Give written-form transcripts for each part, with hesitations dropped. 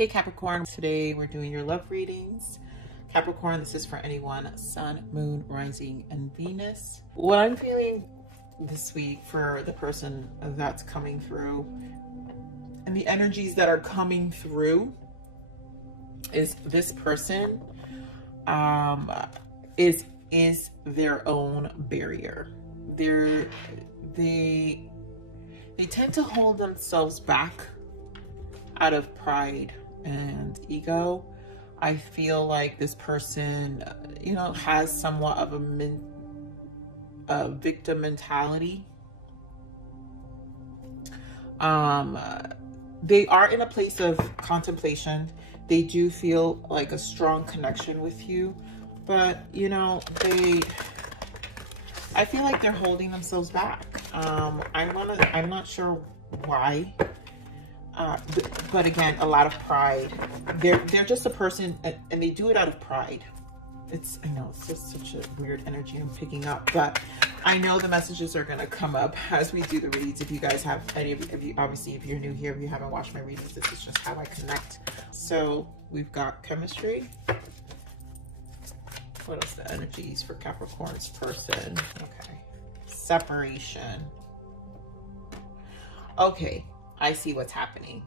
Hey Capricorn, today we're doing your love readings. Capricorn, this is for anyone, Sun, Moon, Rising, and Venus. What I'm feeling this week for the person that's coming through and the energies that are coming through is this person is their own barrier. They tend to hold themselves back out of pride and ego. I feel like this person, has somewhat of a victim mentality. They are in a place of contemplation. They do feel like a strong connection with you, but I feel like they're holding themselves back. I'm not sure why. But again, a lot of pride. They're just a person, and they do it out of pride. I know it's just such a weird energy I'm picking up, but I know the messages are going to come up as we do the reads. If you guys have any of you, obviously, if you're new here, if you haven't watched my readings, this is just how I connect. So we've got chemistry. What else? The energies for Capricorn's person. Okay. Separation. Okay. I see what's happening.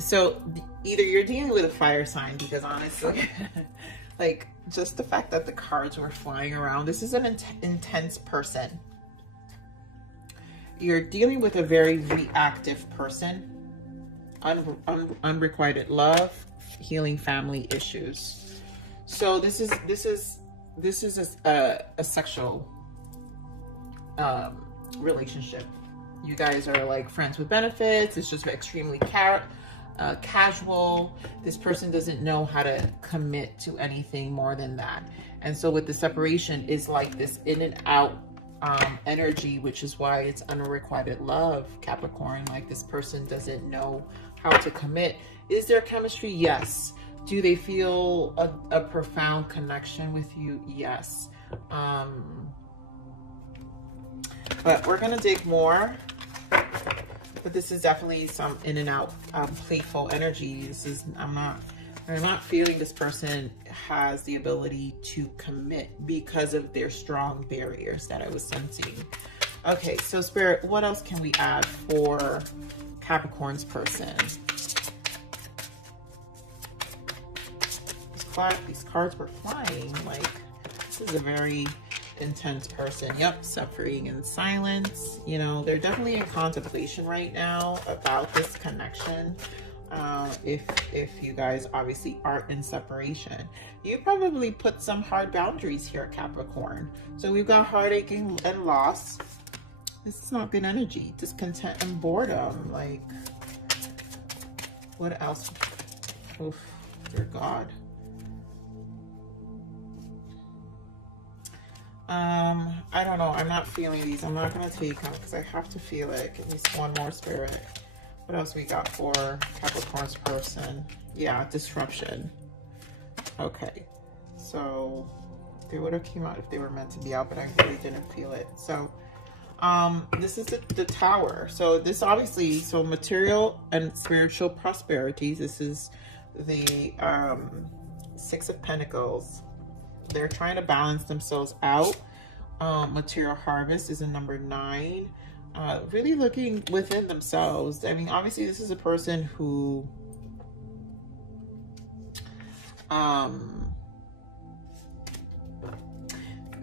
So either you're dealing with a fire sign, because honestly, like just the fact that the cards were flying around, this is an intense person. You're dealing with a very reactive person, unrequited love, healing family issues. So this is a sexual relationship. You guys are like friends with benefits. It's just extremely casual. This person doesn't know how to commit to anything more than that. And so with the separation is like this in and out energy, which is why it's unrequited love, Capricorn. Like this person doesn't know how to commit. Is there chemistry? Yes. Do they feel a profound connection with you? Yes. But we're gonna dig more. But this is definitely some in and out playful energy. I'm not feeling this person has the ability to commit because of their strong barriers that I was sensing. Okay, so Spirit, what else can we add for Capricorn's person? These cards were flying. Like, this is a very intense person. Yep, suffering in silence. They're definitely in contemplation right now about this connection. If you guys obviously aren't in separation, you probably put some hard boundaries here, Capricorn. So we've got heartache and loss. This is not good energy. Discontent and boredom. Like, what else? Oof, dear God. I don't know. I'm not feeling these. I'm not going to take them because I have to feel it. At least one more, Spirit. What else we got for Capricorn's person? Yeah, disruption. Okay. So they would have came out if they were meant to be out, but I really didn't feel it. So this is the Tower. So this obviously, so material and spiritual prosperity. This is the Six of Pentacles. They're trying to balance themselves out. Material harvest is a number 9. Really looking within themselves. I mean, obviously this is a person who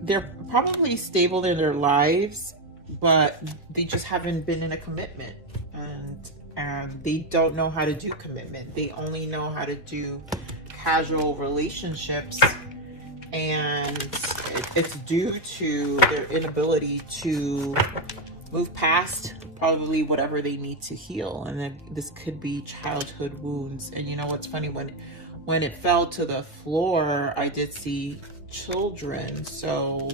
they're probably stable in their lives, but they just haven't been in a commitment, and they don't know how to do commitment. They only know how to do casual relationships, and it's due to their inability to move past probably whatever they need to heal. And then this could be childhood wounds. And you know what's funny, when it fell to the floor, I did see children. So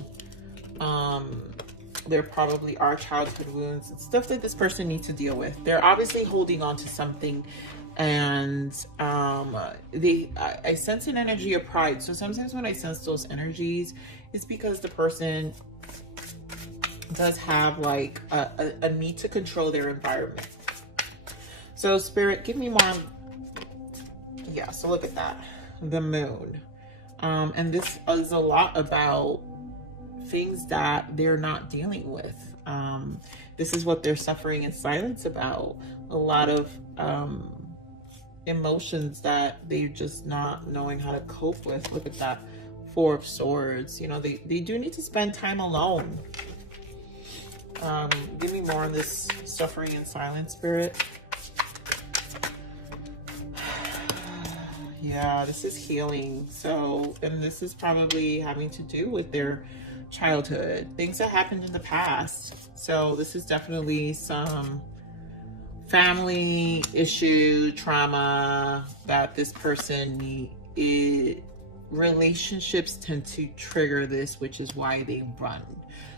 there probably are childhood wounds. It's stuff that this person needs to deal with. They're obviously holding on to something, and I sense an energy of pride. So sometimes when I sense those energies, it's because the person does have like a need to control their environment. So Spirit, give me Yeah, so look at that. The moon. And this is a lot about things that they're not dealing with. This is what they're suffering in silence about. A lot of emotions that they're just not knowing how to cope with. Look at that. Four of Swords. You know, they do need to spend time alone. Give me more on this suffering in silence, Spirit. Yeah, this is healing. So, and this is probably having to do with their childhood, things that happened in the past. So this is definitely some family issue, trauma that this person relationships tend to trigger this, which is why they run.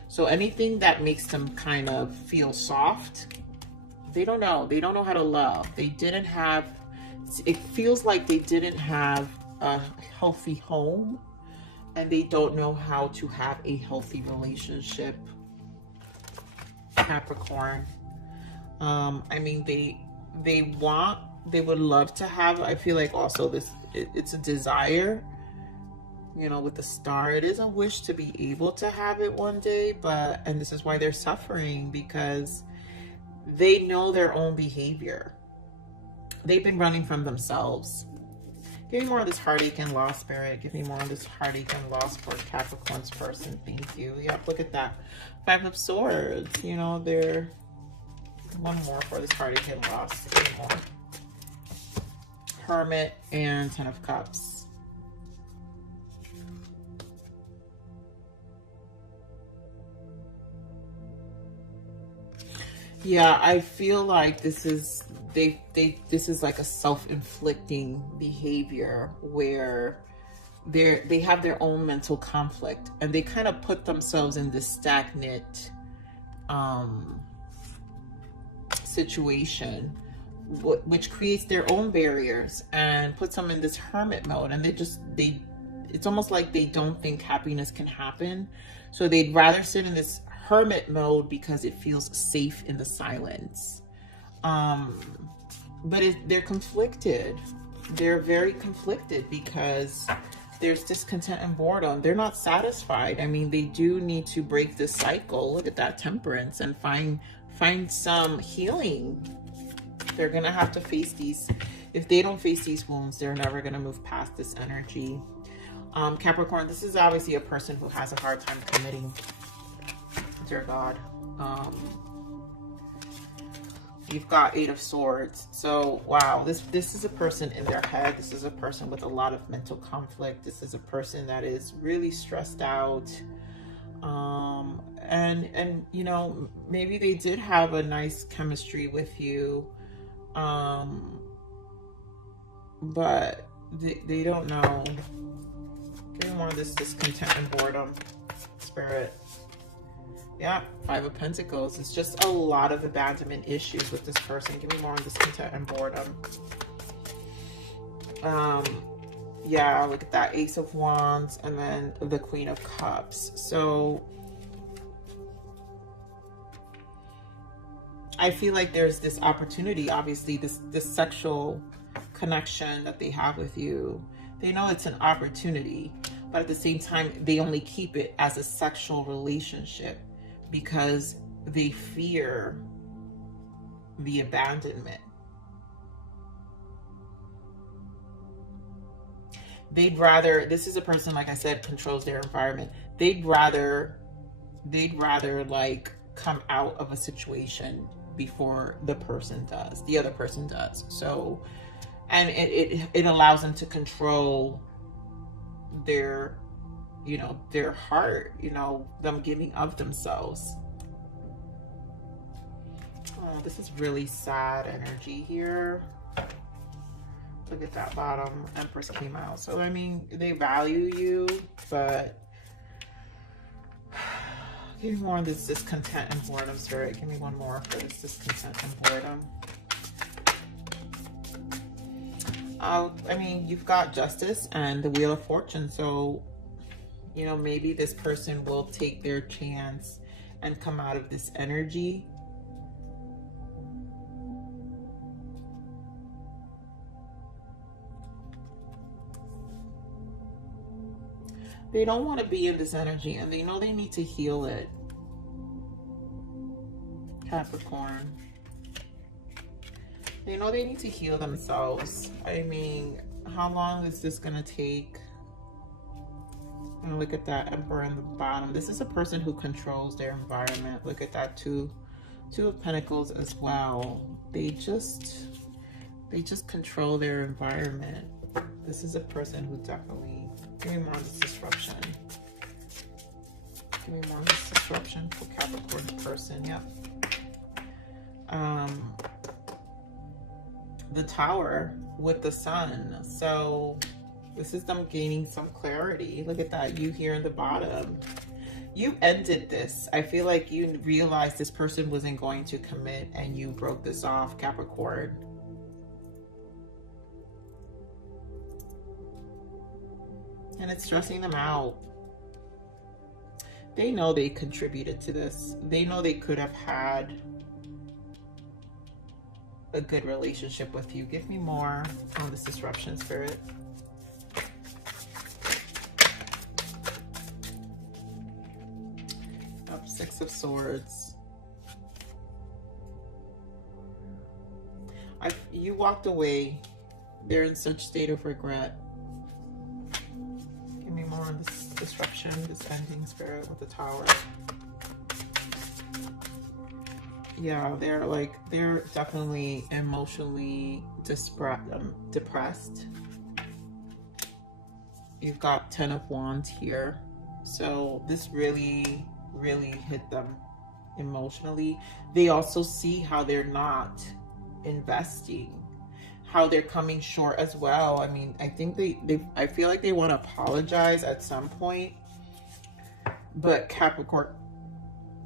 So anything that makes them kind of feel soft, they don't know how to love. They didn't have, it feels like they didn't have a healthy home, and they don't know how to have a healthy relationship. Capricorn. I mean, they would love to have, I feel like also this, it's a desire, you know, with the star, it is a wish to be able to have it one day, but, and this is why they're suffering, because they know their own behavior. They've been running from themselves. Give me more of this heartache and loss, Spirit. Give me more of this heartache and loss for Capricorn's person. Thank you. Yep, look at that. Five of Swords. You know, they're... One more for this heartache and loss. Give me more. Hermit and Ten of Cups. Yeah, I feel like this is... this is like a self-inflicting behavior where they have their own mental conflict, and they kind of put themselves in this stagnant situation, which creates their own barriers and puts them in this hermit mode, and it's almost like they don't think happiness can happen, so they'd rather sit in this hermit mode because it feels safe in the silence. But they're conflicted. They're very conflicted because there's discontent and boredom. They're not satisfied. I mean, they do need to break this cycle. Look at that, Temperance, and find some healing. They're gonna have to face these. If they don't face these wounds, they're never gonna move past this energy. Capricorn, this is obviously a person who has a hard time committing. Dear God. You've got Eight of Swords. So, wow, this is a person in their head. This is a person with a lot of mental conflict. This is a person that is really stressed out. And you know, maybe they did have a nice chemistry with you. But they don't know. Give me more of this discontent and boredom, Spirit. Yeah, Five of Pentacles. It's just a lot of abandonment issues with this person. Give me more on discontent and boredom. Yeah, look at that, Ace of Wands, and then the Queen of Cups. So I feel like there's this opportunity, obviously, this sexual connection that they have with you. They know it's an opportunity, but at the same time, they only keep it as a sexual relationship because they fear the abandonment. They'd rather, this is a person, like I said, controls their environment. They'd rather like come out of a situation before the other person does. So, and it allows them to control their, you know, their heart, you know, them giving of themselves. Oh, this is really sad energy here. Look at that bottom. Empress came out. So, I mean, they value you, but give me more of this discontent and boredom, Spirit. Give me one more for this discontent and boredom. I mean, you've got Justice and the Wheel of Fortune. So, you know, maybe this person will take their chance and come out of this energy. They don't want to be in this energy, and they know they need to heal it. Capricorn. They know they need to heal themselves. I mean, how long is this going to take? And look at that Emperor in the bottom. This is a person who controls their environment. Look at that Two of Pentacles as well. They just control their environment. This is a person who definitely... Give me more on this disruption. Give me more on this disruption for Capricorn person. Yep. The Tower with the Sun. So this is them gaining some clarity. Look at that. You here in the bottom. You ended this. I feel like you realized this person wasn't going to commit and you broke this off, Capricorn. And it's stressing them out. They know they contributed to this. They know they could have had a good relationship with you. Give me more on this disruption, Spirit. Up, Six of Swords. You walked away. They're in such state of regret. Give me more on this disruption, this ending, Spirit, with the Tower. Yeah, they're definitely emotionally depressed. You've got 10 of Wands here. So this really, really hit them emotionally. They also see how they're not investing, how they're coming short as well. I mean, I think I feel like they want to apologize at some point. But Capricorn,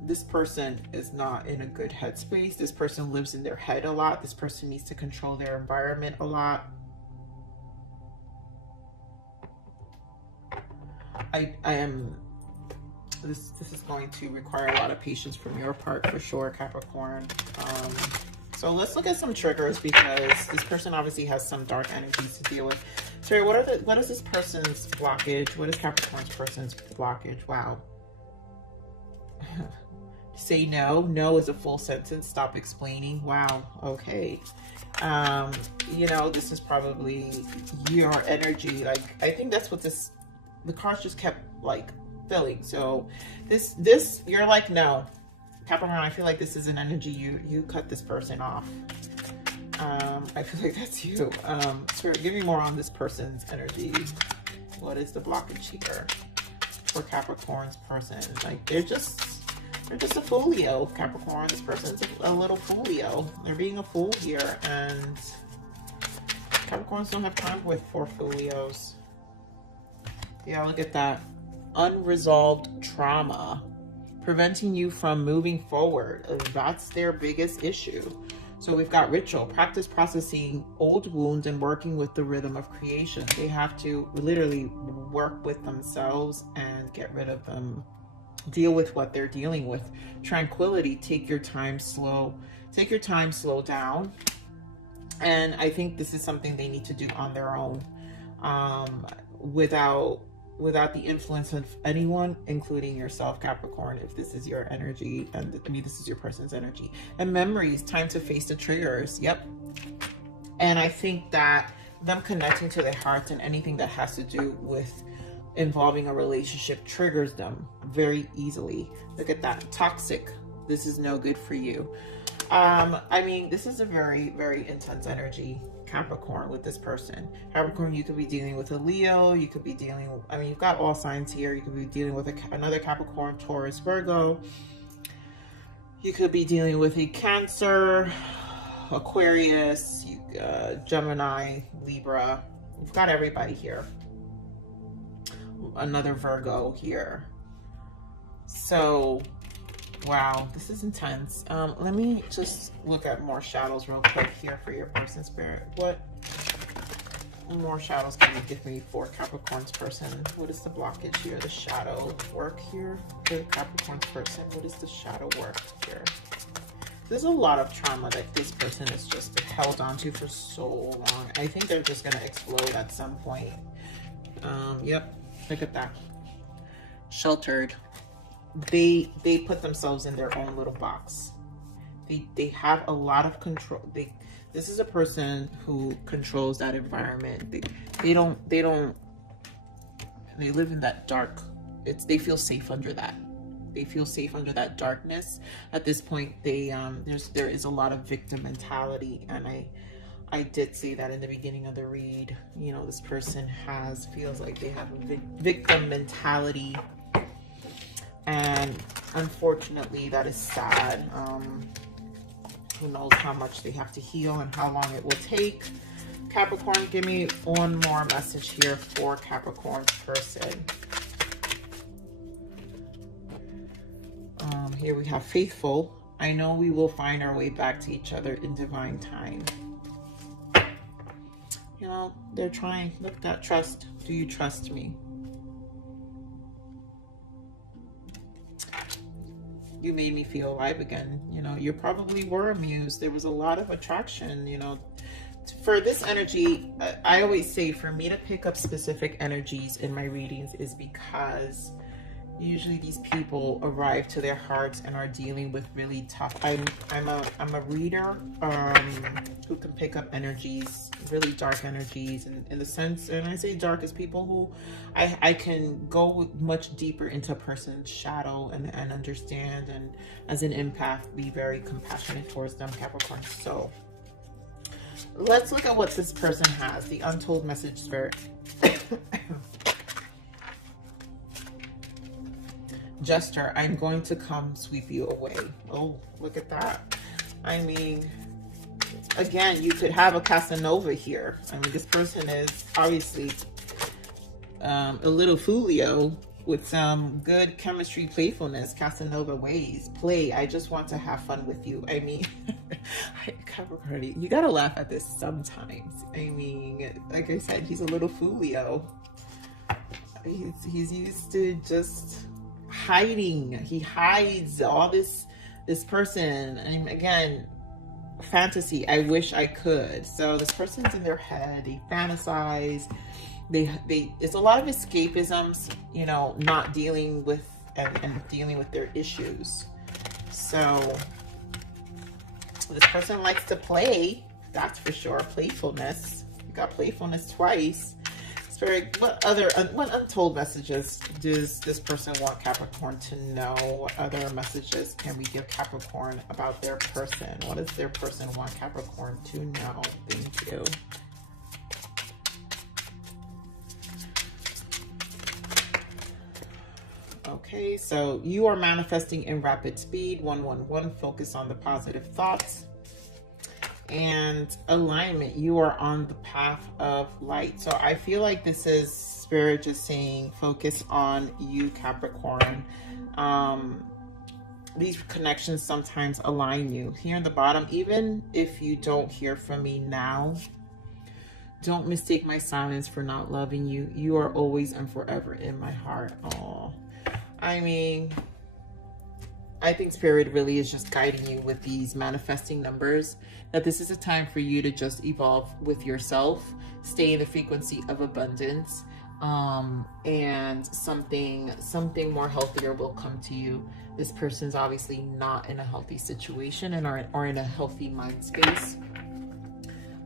this person is not in a good headspace. This person lives in their head a lot. This person needs to control their environment a lot. This is going to require a lot of patience from your part for sure, Capricorn. So let's look at some triggers, because this person obviously has some dark energies to deal with. Sorry, what is this person's blockage? What is Capricorn's person's blockage? Wow. Say no. No is a full sentence. Stop explaining. Wow. Okay. You know, this is probably your energy. Like, I think that's what the cards just kept like filling. So this you're like, no, Capricorn, I feel like this is an energy you cut this person off. I feel like that's you. Spirit, give me more on this person's energy. What is the blockage here for Capricorn's person? Like, they're just a foolio, Capricorn. This person's a little foolio. They're being a fool here, and Capricorns don't have time for foolios. Yeah, look at that. Unresolved trauma preventing you from moving forward. That's their biggest issue. So we've got ritual, practice processing old wounds and working with the rhythm of creation. They have to literally work with themselves and get rid of them. Deal with what they're dealing with. Tranquility, take your time, slow down. And I think this is something they need to do on their own, without the influence of anyone, including yourself, Capricorn, if this is your energy, and I mean, this is your person's energy. And memories, time to face the triggers. Yep. And I think that them connecting to their hearts and anything that has to do with involving a relationship triggers them very easily. Look at that. Toxic. This is no good for you. I mean, this is a very, very intense energy, Capricorn, with this person. Capricorn, you could be dealing with a Leo. You could be dealing, I mean, you've got all signs here. You could be dealing with another Capricorn, Taurus, Virgo. You could be dealing with a Cancer, Aquarius, Gemini, Libra. You've got everybody here. Another Virgo here. So, wow, this is intense. Let me just look at more shadows real quick here for your person, Spirit. What more shadows can you give me for Capricorn's person? What is the blockage here? The shadow work here for Capricorn's person. What is the shadow work here? There's a lot of trauma that this person has just held on to for so long. I think they're just going to explode at some point. Yep. Look at that. sheltered. They put themselves in their own little box. They have a lot of control. This is a person who controls that environment. They live in that dark. They feel safe under that. They feel safe under that darkness. At this point, there is a lot of victim mentality, and I did say that in the beginning of the read. You know, this person feels like they have a victim mentality, and unfortunately, that is sad. Who knows how much they have to heal and how long it will take. Capricorn, give me one more message here for Capricorn's person. Here we have faithful. I know we will find our way back to each other in divine time. You know, they're trying. Look at that trust. Do you trust me? You made me feel alive again. You know, you probably were amused. There was a lot of attraction, you know. For this energy, I always say for me to pick up specific energies in my readings is because usually these people arrive to their hearts and are dealing with really tough. I'm a reader who can pick up energies, really dark energies, in the sense, and I say dark as people who I can go much deeper into a person's shadow and understand, and as an empath be very compassionate towards them, Capricorn. So let's look at what this person has. The untold message, Spirit. Jester, I'm going to come sweep you away. Oh, look at that. I mean, again, you could have a Casanova here. I mean, this person is obviously a little Fulio with some good chemistry, playfulness, Casanova ways. Play, I just want to have fun with you. I mean, Capricorn, you gotta laugh at this sometimes. I mean, like I said, he's a little Fulio. He's used to just hiding. He hides all this person, and again, fantasy. I wish I could. So this person's in their head. They fantasize. It's a lot of escapisms, you know, not dealing with and dealing with their issues. So this person likes to play, that's for sure. Playfulness. You got playfulness twice. Spirit, what untold messages does this person want Capricorn to know? What other messages can we give Capricorn about their person? What does their person want Capricorn to know? Thank you. Okay, so you are manifesting in rapid speed. 111, focus on the positive thoughts. And alignment, you are on the path of light. So I feel like this is Spirit just saying focus on you, Capricorn. These connections sometimes align you. Here in the bottom, even if you don't hear from me now, don't mistake my silence for not loving you. You are always and forever in my heart. Oh, I mean, I think Spirit really is just guiding you with these manifesting numbers, that this is a time for you to just evolve with yourself, stay in the frequency of abundance, and something more healthier will come to you. This person's obviously not in a healthy situation and are in a healthy mind space.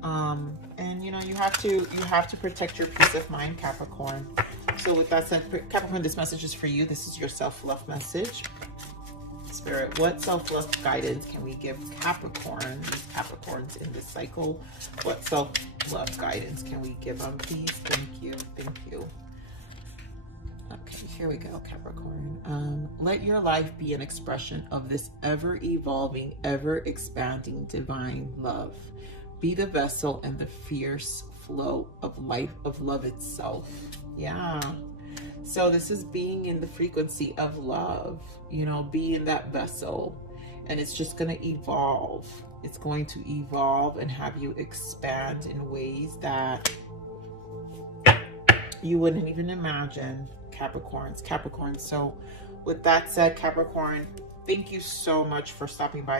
And you know, you have to protect your peace of mind, Capricorn. So with that said, Capricorn, this message is for you. This is your self-love message. Spirit, what self-love guidance can we give Capricorn, these Capricorns in this cycle? What self-love guidance can we give them, please? Thank you. Thank you. Okay, here we go, Capricorn. Let your life be an expression of this ever-evolving, ever-expanding divine love. Be the vessel and the fierce flow of life, of love itself. Yeah. So this is being in the frequency of love, you know, be in that vessel, and it's just going to evolve. It's going to evolve and have you expand in ways that you wouldn't even imagine, Capricorns. So with that said, Capricorn, thank you so much for stopping by